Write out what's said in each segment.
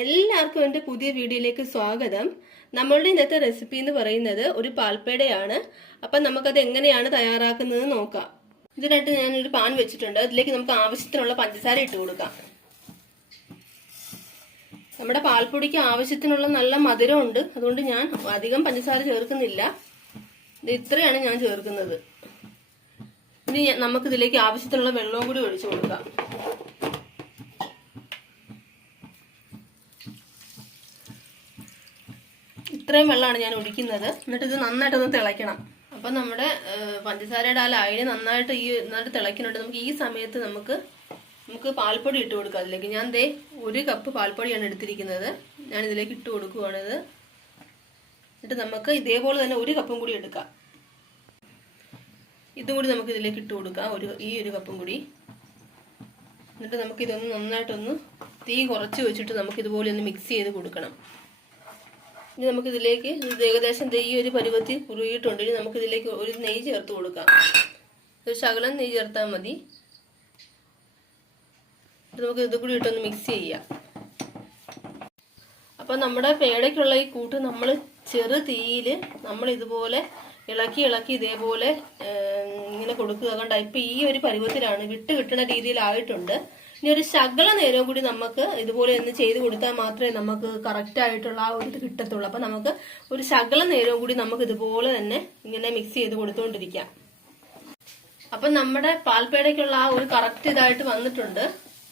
എല്ലാവർക്കും എൻ്റെ പുതിയ വീഡിയോയിലേക്ക് സ്വാഗതം. നമ്മളുടെ ഇന്നത്തെ റെസിപ്പി എന്ന് പറയുന്നത് ഒരു പാൽപ്പേടയാണ്. അപ്പം നമുക്കത് എങ്ങനെയാണ് തയ്യാറാക്കുന്നത് നോക്കാം. ഇതിനായിട്ട് ഞാനൊരു പാൻ വെച്ചിട്ടുണ്ട്. അതിലേക്ക് നമുക്ക് ആവശ്യത്തിനുള്ള പഞ്ചസാര ഇട്ട് കൊടുക്കാം. നമ്മുടെ പാൽപ്പൊടിക്ക് ആവശ്യത്തിനുള്ള നല്ല മധുരമുണ്ട്, അതുകൊണ്ട് ഞാൻ അധികം പഞ്ചസാര ചേർക്കുന്നില്ല. ഇത് ഇത്രയാണ് ഞാൻ ചേർക്കുന്നത്. ഇനി നമുക്കിതിലേക്ക് ആവശ്യത്തിനുള്ള വെള്ളവും കൂടി ഒഴിച്ചു കൊടുക്കാം. ഇത്രയും വെള്ളമാണ് ഞാൻ ഒഴിക്കുന്നത്. എന്നിട്ട് ഇത് നന്നായിട്ടൊന്ന് തിളയ്ക്കണം. അപ്പം നമ്മുടെ പഞ്ചസാരയുടെ ആ ലായനി നന്നായിട്ട് തിളയ്ക്കുന്നുണ്ട്. നമുക്ക് ഈ സമയത്ത് നമുക്ക് പാൽപ്പൊടി ഇട്ട് കൊടുക്കാം. അതിലേക്ക് ഞാൻ 1 കപ്പ് പാൽപ്പൊടിയാണ് എടുത്തിരിക്കുന്നത്. ഞാൻ ഇതിലേക്ക് ഇട്ട് കൊടുക്കുവാണിത്. എന്നിട്ട് നമുക്ക് ഇതേപോലെ തന്നെ 1 കപ്പും കൂടി എടുക്കാം. ഇതും കൂടി നമുക്ക് ഇതിലേക്ക് ഇട്ട് കൊടുക്കാം, ഈ 1 കപ്പും കൂടി. എന്നിട്ട് നമുക്കിതൊന്ന് നന്നായിട്ടൊന്ന് തീ കുറച്ച് വെച്ചിട്ട് നമുക്കിതുപോലെ ഒന്ന് മിക്സ് ചെയ്ത് കൊടുക്കണം. ഇനി നമുക്കിതിലേക്ക് ഏകദേശം ഈ ഒരു പരുവത്തിൽ കുറുകിയിട്ടുണ്ട്. ഇനി നമുക്കിതിലേക്ക് ഒരു നെയ്യ് ചേർത്ത് കൊടുക്കാം. ഒരു ശകലം നെയ്യ് ചേർത്താൽ മതി. നമുക്ക് ഇത് കൂടി ഇട്ടൊന്ന് മിക്സ് ചെയ്യാം. അപ്പം നമ്മുടെ പേടയ്ക്കുള്ള ഈ കൂട്ട് നമ്മൾ ചെറു തീയിൽ നമ്മൾ ഇതുപോലെ ഇളക്കി ഇതേപോലെ ഇങ്ങനെ കൊടുക്കുക. കണ്ട ഇപ്പം ഈ ഒരു പരുവത്തിലാണ്, വിട്ട് കിട്ടുന്ന രീതിയിലായിട്ടുണ്ട്. ഇനി ഒരു ശകല നേരം കൂടി നമുക്ക് ഇതുപോലെ ഒന്ന് ചെയ്ത് കൊടുത്താൽ മാത്രമേ നമുക്ക് കറക്റ്റ് ആയിട്ടുള്ള ആ ഒരു ഇത് കിട്ടത്തുള്ളൂ. അപ്പം നമുക്ക് ഒരു ശകല നേരവും കൂടി നമുക്ക് ഇതുപോലെ തന്നെ ഇങ്ങനെ മിക്സ് ചെയ്ത് കൊടുത്തുകൊണ്ടിരിക്കാം. അപ്പം നമ്മുടെ പാൽപ്പേടയ്ക്കുള്ള ആ ഒരു കറക്റ്റ് ഇതായിട്ട് വന്നിട്ടുണ്ട്.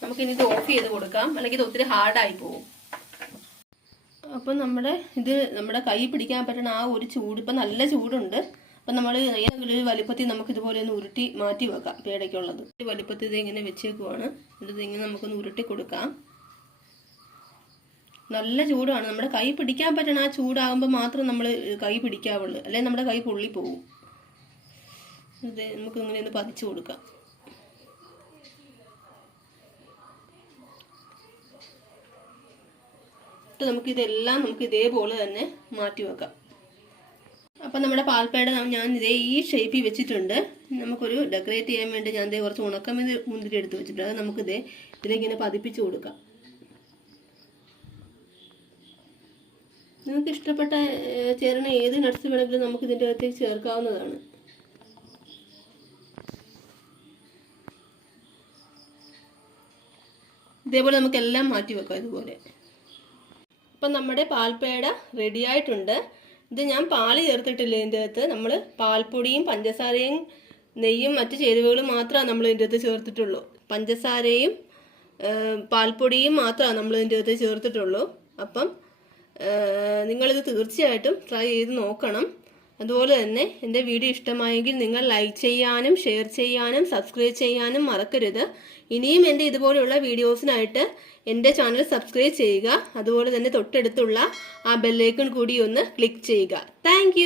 നമുക്കിനി ഇത് ഓഫ് ചെയ്ത് കൊടുക്കാം, അല്ലെങ്കിൽ ഇത് ഒത്തിരി ഹാർഡായി പോകും. അപ്പം നമ്മുടെ കൈ പിടിക്കാൻ പറ്റുന്ന ആ ഒരു ചൂട്, ഇപ്പം നല്ല ചൂടുണ്ട്. അപ്പം നമ്മൾ ഒരു വലിപ്പത്തിൽ നമുക്ക് ഇതുപോലെ ഒന്ന് ഉരുട്ടി മാറ്റി വെക്കാം. പേടയ്ക്കുള്ളത് ഒരു വലിപ്പത്തിൽ ഇത് ഇങ്ങനെ വെച്ചേക്കുവാണ്. ഇത് ഇങ്ങനെ നമുക്കൊന്ന് ഉരുട്ടി കൊടുക്കാം. നല്ല ചൂടാണ്. നമ്മുടെ കൈ പിടിക്കാൻ പറ്റണ ആ ചൂടാകുമ്പോൾ മാത്രം നമ്മൾ കൈ പിടിക്കാവുള്ളൂ, അല്ലെങ്കിൽ നമ്മുടെ കൈ പൊള്ളി പോകും. ഇത് നമുക്ക് ഇങ്ങനെ ഒന്ന് പതിച്ചു കൊടുക്കാം. നമുക്കിതെല്ലാം നമുക്ക് ഇതേപോലെ തന്നെ മാറ്റി വെക്കാം. അപ്പം നമ്മുടെ പാൽപ്പേട ഞാൻ ഈ ഷേപ്പിൽ വെച്ചിട്ടുണ്ട്. നമുക്കൊരു ഡെക്കറേറ്റ് ചെയ്യാൻ വേണ്ടി ഞാൻ കുറച്ച് ഉണക്കമുന്തിരി എടുത്ത് വെച്ചിട്ടുണ്ട്. അത് നമുക്ക് ഇതിലേക്ക് ഇങ്ങനെ പതിപ്പിച്ച് കൊടുക്കാം. നിങ്ങൾക്ക് ഇഷ്ടപ്പെട്ട ചേരണ ഏത് നട്ട്സ് വേണമെങ്കിലും നമുക്ക് ഇതിൻ്റെ അകത്തേക്ക് ചേർക്കാവുന്നതാണ്. ഇതേപോലെ നമുക്കെല്ലാം മാറ്റി വെക്കാം ഇതുപോലെ. അപ്പം നമ്മുടെ പാൽപ്പേട റെഡി ആയിട്ടുണ്ട്. ഇത് ഞാൻ പാല് ചേർത്തിട്ടില്ല ഇതിൻ്റെ അകത്ത്. നമ്മൾ പാൽപ്പൊടിയും പഞ്ചസാരയും നെയ്യും മറ്റു ചേരുവകളും മാത്രമാണ് നമ്മൾ ഇതിൻ്റെ അകത്ത് ചേർത്തിട്ടുള്ളൂ. പഞ്ചസാരയും പാൽപ്പൊടിയും മാത്രമാണ് നമ്മൾ ഇതിൻ്റെ അകത്ത് ചേർത്തിട്ടുള്ളൂ. അപ്പം നിങ്ങളിത് തീർച്ചയായിട്ടും ട്രൈ ചെയ്ത് നോക്കണം. അതുപോലെ തന്നെ എൻ്റെ വീഡിയോ ഇഷ്ടമായെങ്കിൽ നിങ്ങൾ ലൈക്ക് ചെയ്യാനും ഷെയർ ചെയ്യാനും സബ്സ്ക്രൈബ് ചെയ്യാനും മറക്കരുത്. ഇനിയും എൻ്റെ ഇതുപോലെയുള്ള വീഡിയോസിനായിട്ട് എൻ്റെ ചാനൽ സബ്സ്ക്രൈബ് ചെയ്യുക. അതുപോലെ തന്നെ തൊട്ടടുത്തുള്ള ആ ബെല്ലൈക്കൺ കൂടി ഒന്ന് ക്ലിക്ക് ചെയ്യുക. താങ്ക്